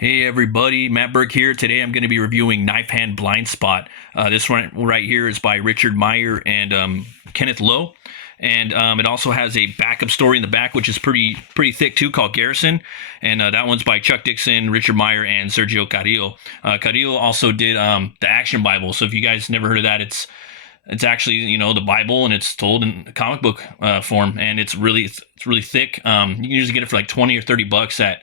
Hey everybody, Matt Burke here. Today I'm going to be reviewing Knife-Hand Blindspot. This one right here is by Richard Meyer and Kenneth Lowe. And it also has a backup story in the back, which is pretty thick too, called Garrison. And that one's by Chuck Dixon, Richard Meyer, and Sergio Carrillo. Carrillo also did the Action Bible. So if you guys never heard of that, it's actually the Bible, and it's told in comic book form, and it's really thick. You can usually get it for like $20 or $30 at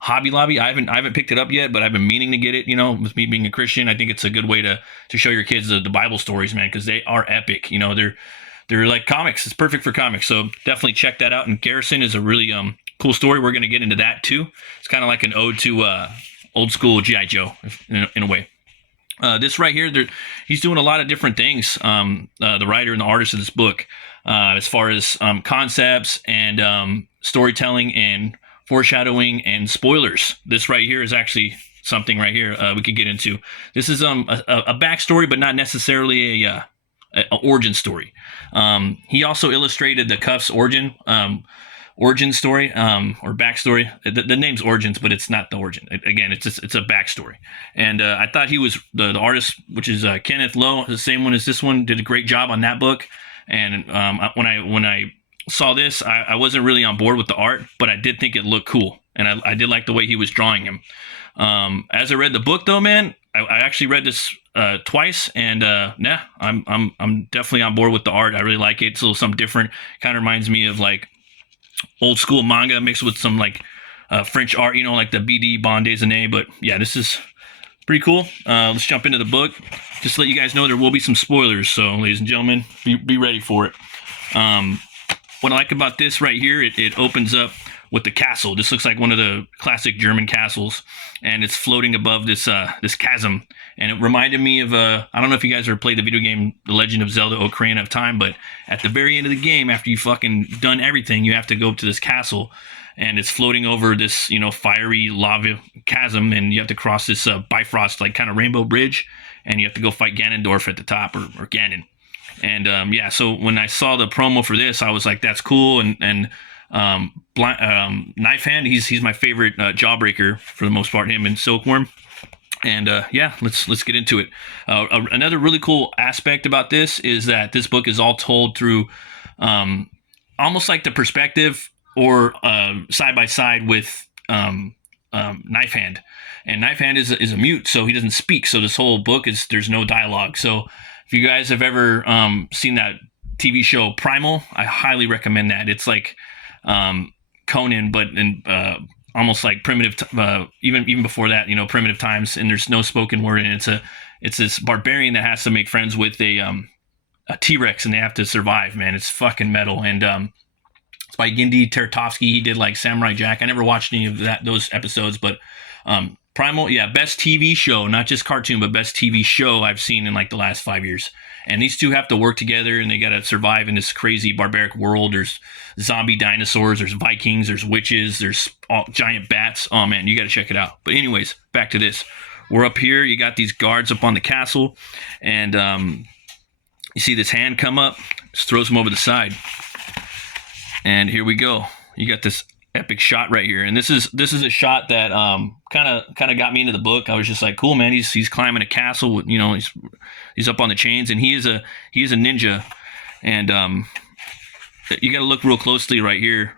Hobby Lobby. I haven't picked it up yet, but I've been meaning to get it. With me being a Christian, I think it's a good way to show your kids the Bible stories, man, because they are epic. They're like comics. It's perfect for comics. So definitely check that out. And Garrison is a really cool story. We're gonna get into that too. It's kind of like an ode to old school GI Joe in a way. This right here, he's doing a lot of different things. The writer and the artist of this book, as far as concepts and storytelling and foreshadowing and spoilers. This right here is actually something right here we could get into. This is a backstory, but not necessarily a origin story. He also illustrated the Cuffs origin story or backstory. The name's Origins, but it's not the origin. Again, it's a backstory. And I thought he was the artist, which is Kenneth Lowe, the same one as this one, did a great job on that book. And when I saw this, I wasn't really on board with the art, but I did think it looked cool, and I did like the way he was drawing him. As I read the book, though, man, I actually read this twice, and I'm definitely on board with the art. I really like it. It's a little something different. Kind of reminds me of like old school manga mixed with some like French art, like the BD Bond Dessinée. But yeah, this is pretty cool. Let's jump into the book. Just to let you guys know, there will be some spoilers, so ladies and gentlemen, be ready for it. What I like about this right here, it opens up with the castle. This looks like one of the classic German castles, and it's floating above this chasm. And it reminded me of I don't know if you guys ever played the video game The Legend of Zelda: Ocarina of Time, but at the very end of the game, after you fucking done everything, you have to go up to this castle, and it's floating over this fiery lava chasm, and you have to cross this Bifrost like kind of rainbow bridge, and you have to go fight Ganondorf at the top, or Ganon. And so when I saw the promo for this, I was like, that's cool. And Knife Hand, he's my favorite jawbreaker for the most part, him and Silkworm. And let's get into it. Another really cool aspect about this is that this book is all told through almost like the perspective or side by side with Knife Hand. And Knife Hand is a mute, so he doesn't speak. So this whole book there's no dialogue. So if you guys have ever seen that TV show Primal, I highly recommend that. It's like Conan, but in almost like primitive, even before that, primitive times, and there's no spoken word, and it's this barbarian that has to make friends with a T-Rex, and they have to survive. Man, it's fucking metal. And it's by Genndy Tartakovsky. He did like Samurai Jack. I never watched any of those episodes, but Primal, yeah, best TV show, not just cartoon, but best TV show I've seen in like the last 5 years. And these two have to work together, and they got to survive in this crazy barbaric world. There's zombie dinosaurs, there's Vikings, there's witches, there's giant bats. Oh man, you got to check it out. But anyways, back to this. We're up here. You got these guards up on the castle, and you see this hand come up, just throws them over the side. And here we go. You got this epic shot right here, and this is a shot that kind of got me into the book. I was just like, cool, man. He's climbing a castle with, he's up on the chains, and he is a ninja. And you got to look real closely right here.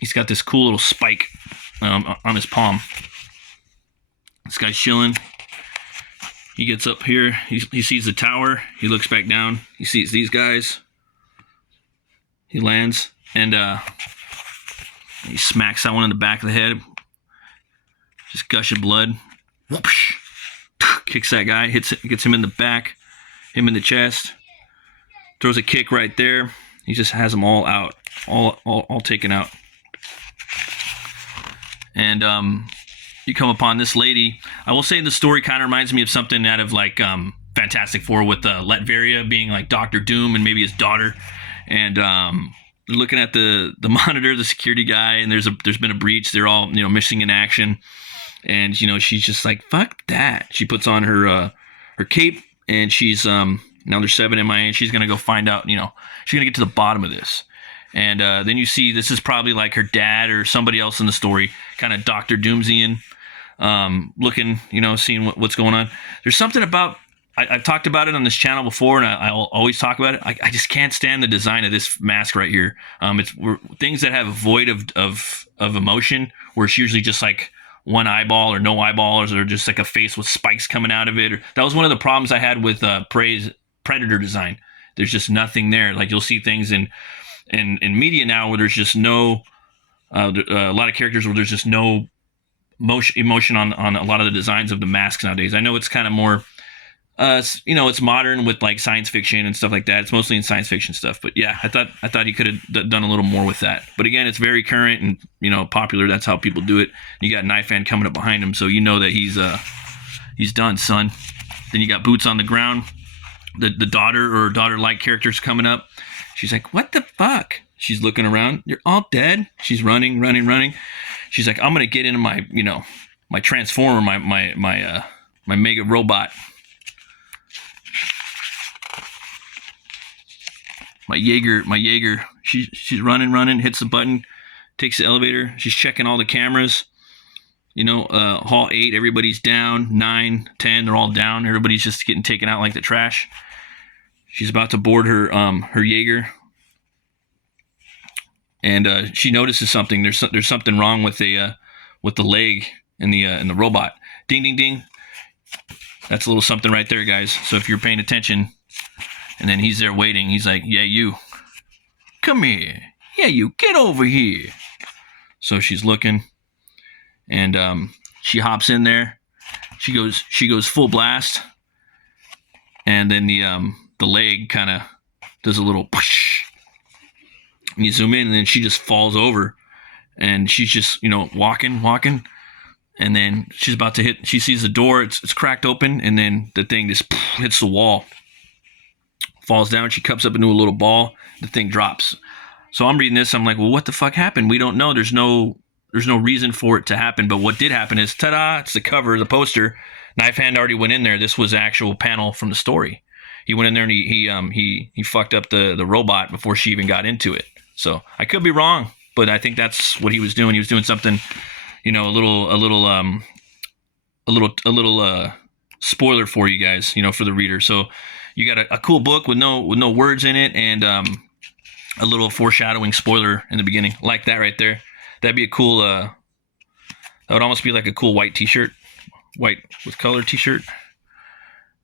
He's got this cool little spike on his palm. This guy's chilling. He gets up here. He sees the tower. He looks back down. He sees these guys. He lands, and he smacks that one in the back of the head. Just gushing blood. Whoosh. Kicks that guy. Gets him in the back. Him in the chest. Throws a kick right there. He just has them all out. All taken out. And you come upon this lady. I will say the story kind of reminds me of something out of like Fantastic Four, with Latveria being like Doctor Doom and maybe his daughter. And looking at the monitor, the security guy, and there's been a breach. They're all missing in action, and she's just like, fuck that. She puts on her cape, and she's now there's 7 MIA, and she's gonna go find out. She's gonna get to the bottom of this. And then you see this is probably like her dad or somebody else in the story, kind of Dr. Doomsian. looking, seeing what's going on. There's something about, I've talked about it on this channel before, and I'll always talk about it. I just can't stand the design of this mask right here. Things that have a void of emotion, where it's usually just like one eyeball or no eyeballs, or just like a face with spikes coming out of it. That was one of the problems I had with Prey's Predator design. There's just nothing there. Like, you'll see things in media now where there's just no a lot of characters where there's just no emotion on a lot of the designs of the masks nowadays. I know it's kind of more it's modern with like science fiction and stuff like that. It's mostly in science fiction stuff, but yeah, I thought he could have done a little more with that. But again, it's very current and popular. That's how people do it. You got KNIFE-HAND coming up behind him, so you know that he's done, son. Then you got boots on the ground. The daughter or daughter-like character's coming up. She's like, "What the fuck?" She's looking around. "You're all dead." She's running. She's like, "I'm gonna get into my my transformer, my mega robot." My Jaeger. She's running, hits the button, takes the elevator. She's checking all the cameras. Hall 8, everybody's down. 9, 10, they're all down. Everybody's just getting taken out like the trash. She's about to board her Jaeger, and she notices something. There's something wrong with the leg in the robot. Ding, ding, ding. That's a little something right there, guys. So if you're paying attention. And then he's there waiting. He's like, "Yeah, you. Come here. Yeah, you. Get over here." So she's looking. And she hops in there. She goes full blast. And then the leg kind of does a little push. And you zoom in, and then she just falls over. And she's just, walking. And then she's about to hit. She sees the door. It's cracked open. And then the thing just hits the wall. Falls down. She cups up into a little ball. The thing drops. So I'm reading this. I'm like, well, what the fuck happened? We don't know. There's no reason for it to happen. But what did happen is, ta-da! It's the cover, the poster. KNIFE-HAND already went in there. This was the actual panel from the story. He went in there and he fucked up the robot before she even got into it. So I could be wrong, but I think that's what he was doing. He was doing something, a little spoiler for you guys, for the reader. So you got a cool book with no words in it, and a little foreshadowing spoiler in the beginning, like that right there. That'd be a cool. That would almost be like a cool white T-shirt, white with color T-shirt.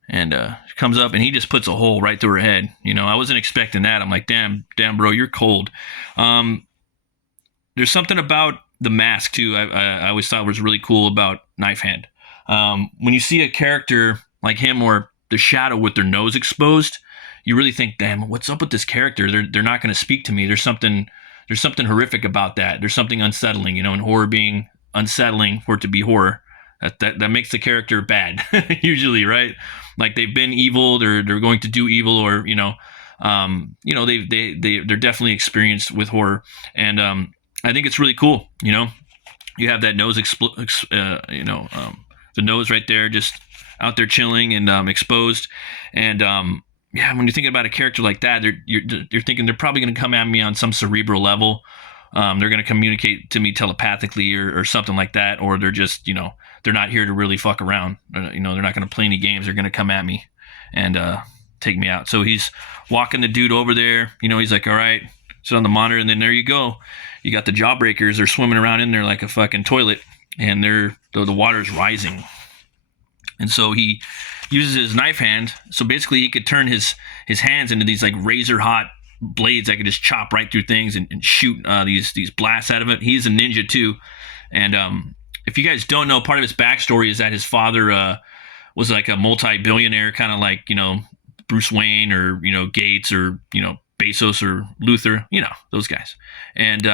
And she comes up, and he just puts a hole right through her head. I wasn't expecting that. I'm like, damn, bro, you're cold. There's something about the mask too. I always thought was really cool about KNIFE-HAND. When you see a character like him or the Shadow with their nose exposed, you really think, damn, what's up with this character? They're not going to speak to me. There's something horrific about that. There's something unsettling, and horror being unsettling for it to be horror. That makes the character bad, usually, right? Like they've been evil, they're going to do evil, or they're definitely experienced with horror, and I think it's really cool. You have that nose the nose right there, just out there chilling and exposed, and when you're thinking about a character like that, you're thinking they're probably going to come at me on some cerebral level. They're going to communicate to me telepathically or something like that, or they're just they're not here to really fuck around. They're not going to play any games. They're going to come at me and take me out. So he's walking the dude over there. He's like, all right, sit on the monitor, and then there you go. You got the jawbreakers. They're swimming around in there like a fucking toilet, and the water's rising. And so he uses his knife hand. So basically, he could turn his hands into these like razor hot blades that could just chop right through things and shoot these blasts out of it. He's a ninja too, and if you guys don't know, part of his backstory is that his father was like a multi-billionaire, kind of like Bruce Wayne or Gates or Bezos or Luther, those guys, and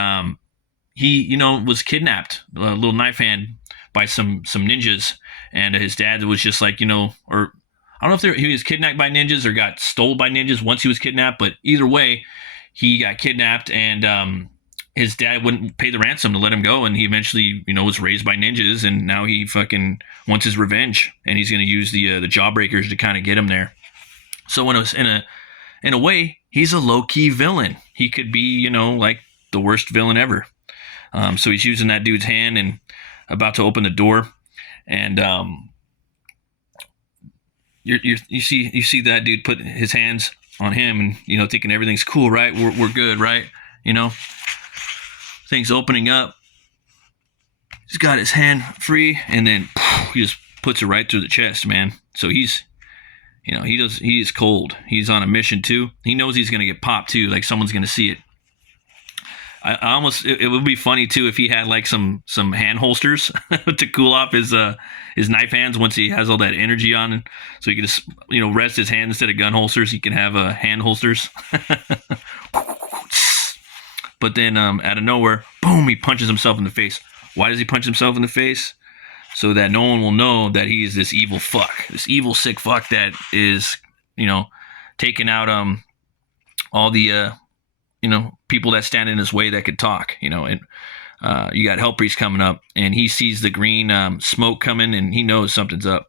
he was kidnapped, little knife hand, by some ninjas, and his dad was just like or I don't know if he was kidnapped by ninjas or got stole by ninjas once he was kidnapped, but either way, he got kidnapped, and his dad wouldn't pay the ransom to let him go, and he eventually, was raised by ninjas, and now he fucking wants his revenge, and he's going to use the jawbreakers to kind of get him there. So when it was in a way, he's a low-key villain. He could be, like the worst villain ever. So he's using that dude's hand and about to open the door. and you see that dude put his hands on him, and thinking everything's cool, right? We're good, right? Things opening up. He's got his hand free, and then he just puts it right through the chest, man. So he's he's cold. He's on a mission too. He knows he's gonna get popped too, like someone's gonna see it. I almost, it would be funny too if he had like some hand holsters to cool off his knife hands once he has all that energy on, so he can just rest his hand instead of gun holsters. He can have hand holsters. But then out of nowhere, boom! He punches himself in the face. Why does he punch himself in the face? So that no one will know that he is this evil fuck, this evil sick fuck that is taking out all the people that stand in his way that could talk, and you got Hell Priest coming up, and he sees the green smoke coming, and he knows something's up.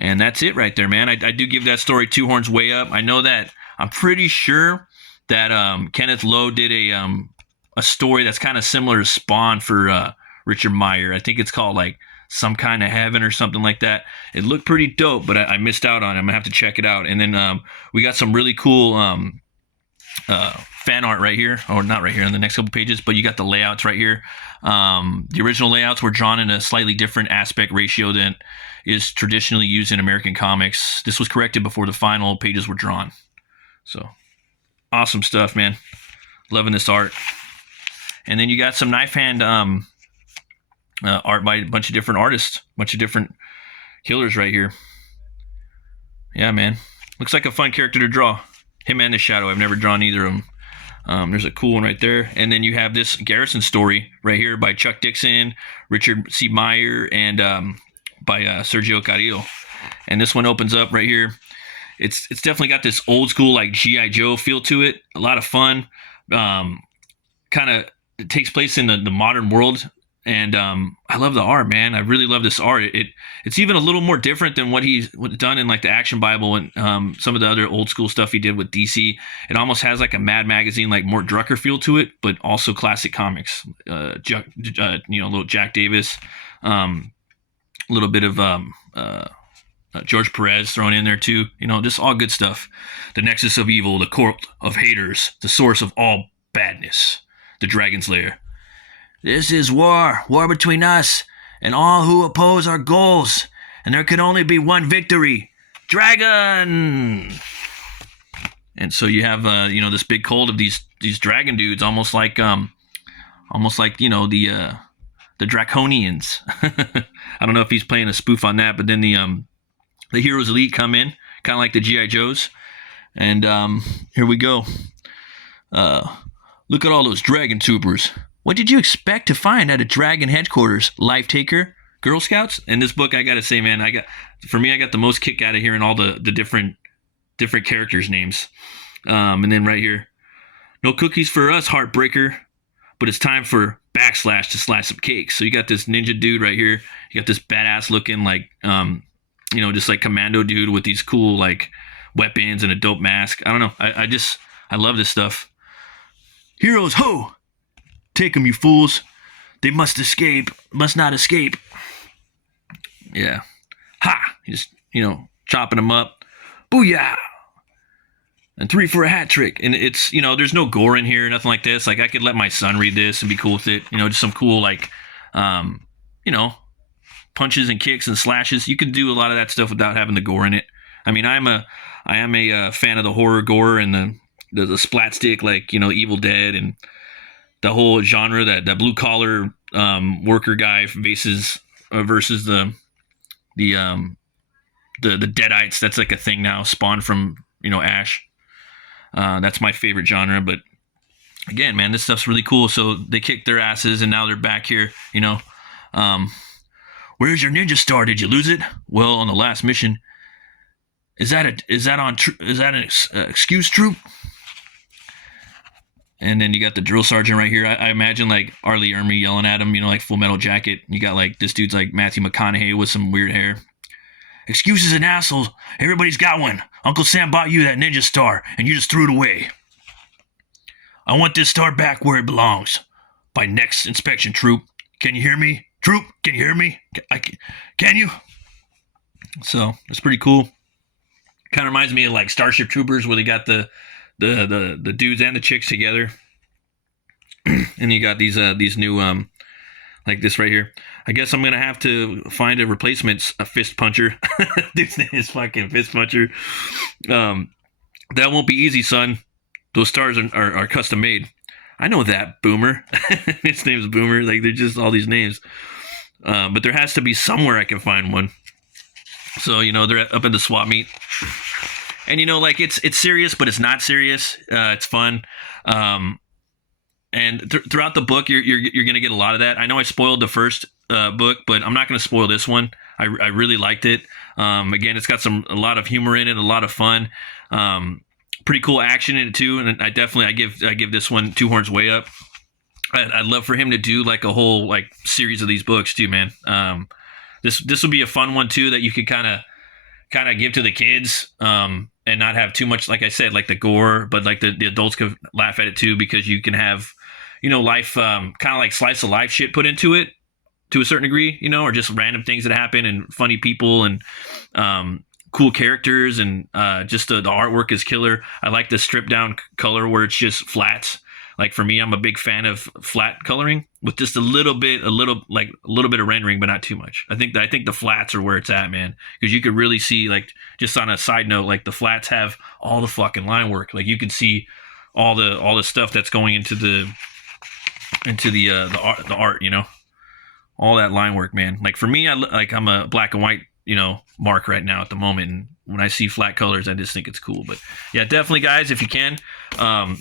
And that's it right there, man. I do give that story 2 horns way up. I know that, I'm pretty sure that Kenneth Lowe did a story that's kind of similar to Spawn for Richard Meyer. I think it's called like Some Kind of Heaven or something like that. It looked pretty dope, but I missed out on it. I'm gonna have to check it out. And then we got some really cool fan art right here, or not right here on the next couple pages, but you got the layouts right here. The original layouts were drawn in a slightly different aspect ratio than is traditionally used in American comics. This was corrected before the final pages were drawn. So awesome stuff, man. Loving this art. And then you got some knife hand art by a bunch of different artists, a bunch of different killers right here. Yeah, man. Looks like a fun character to draw. Him and the Shadow. I've never drawn either of them. There's a cool one right there. And then you have this Garrison story right here by Chuck Dixon, Richard C. Meyer, and by Sergio Carrillo. And this one opens up right here. It's definitely got this old school like G.I. Joe feel to it. A lot of fun. It takes place in the modern world. And I love the art, man. I really love this art. It's even a little more different than what he's done in like the Action Bible and some of the other old school stuff he did with DC. It almost has like a Mad Magazine, like more Drucker feel to it, but also classic comics. A little Jack Davis, a little bit of George Perez thrown in there too. Just all good stuff. The nexus of evil, the court of haters, the source of all badness, the Dragon's Lair. This is war between us and all who oppose our goals, and there can only be one victory: dragon. And so you have this big cult of these dragon dudes, almost like the Draconians. I don't know if he's playing a spoof on that, but then the Heroes Elite come in, kind of like the G.I. Joes, and here we go. Look at all those dragon troopers. What did you expect to find at a dragon headquarters, Life Taker, Girl Scouts? In this book, I gotta say, man, I got the most kick out of hearing all the different characters' names. And then right here, no cookies for us, Heartbreaker, but it's time for Backslash to slash some cakes. So you got this ninja dude right here. You got this badass looking like, just like commando dude with these cool like weapons and a dope mask. I don't know. I love this stuff. Heroes, ho! Take them, you fools. They must not escape. Yeah. Ha! Just, chopping them up. Booyah! And 3 for a hat trick. And it's, there's no gore in here, nothing like this. Like, I could let my son read this and be cool with it. Just some cool, like, punches and kicks and slashes. You can do a lot of that stuff without having the gore in it. I mean, I am a fan of the horror gore and the splat stick, like, Evil Dead and the whole genre, that blue collar worker guy versus the Deadites. That's like a thing now, spawned from Ash. That's my favorite genre. But again, man, this stuff's really cool. So they kicked their asses, and now they're back here. Where's your ninja star? Did you lose it? Well, on the last mission. Is that an excuse, troop? And then you got the drill sergeant right here. I imagine like Arlie Ermy yelling at him, like Full Metal Jacket. You got like this dude's like Matthew McConaughey with some weird hair. Excuses and assholes. Everybody's got one. Uncle Sam bought you that ninja star, and you just threw it away. I want this star back where it belongs. By next inspection, troop. Can you hear me? Troop, can you hear me? Can you? So it's pretty cool. Kind of reminds me of like Starship Troopers, where they got the dudes and the chicks together, and you got these new like this right here. I guess I'm gonna have to find a replacement, a fist puncher. Dude's name is fucking Fist Puncher. That won't be easy, son. Those stars are custom made. I know that, Boomer. His name's Boomer. Like, they're just all these names. But there has to be somewhere I can find one. So, you know, they're up in the swap meet. And, you know, like, it's serious, but it's not serious. It's fun. And throughout the book, you're going to get a lot of that. I know I spoiled the first book, but I'm not going to spoil this one. I really liked it. Again, it's got a lot of humor in it, a lot of fun. Pretty cool action in it too, and I give this one 2 horns way up. I'd love for him to do like a whole like series of these books too, man. This will be a fun one too that you could kind of give to the kids, and not have too much, like I said, like the gore, but like the adults could laugh at it too, because you can have, you know, life kind of like slice of life shit put into it to a certain degree, you know, or just random things that happen and funny people and cool characters, and just the artwork is killer. I like the stripped down color where it's just flats. Like for me, I'm a big fan of flat coloring with just a little bit of rendering, but not too much. I think the flats are where it's at, man, because you could really see, like, just on a side note, like the flats have all the fucking line work. Like you can see all the stuff that's going into the art, you know, all that line work, man. Like for me, I'm a black and white, you know, mark right now at the moment, and when I see flat colors, I just think it's cool. But yeah, definitely, guys, if you can,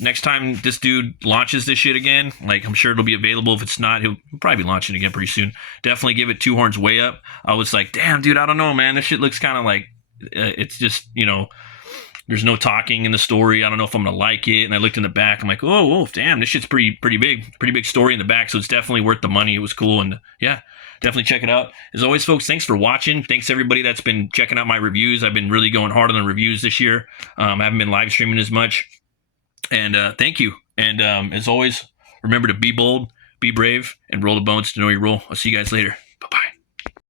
next time this dude launches this shit again, like, I'm sure it'll be available. If it's not, he'll probably be launching again pretty soon. Definitely give it 2 horns way up. I was like, damn, dude, I don't know, man, this shit looks kind of like, it's just, you know, there's no talking in the story. I don't know if I'm gonna like it. And I looked in the back, I'm like, oh, whoa, damn, this shit's pretty big story in the back, so it's definitely worth the money. It was cool, and yeah, definitely check it out. As always, folks, thanks for watching. Thanks everybody that's been checking out my reviews. I've been really going hard on the reviews this year. I haven't been live streaming as much, and thank you. And as always, remember to be bold, be brave, and roll the bones to know your role. I'll see you guys later.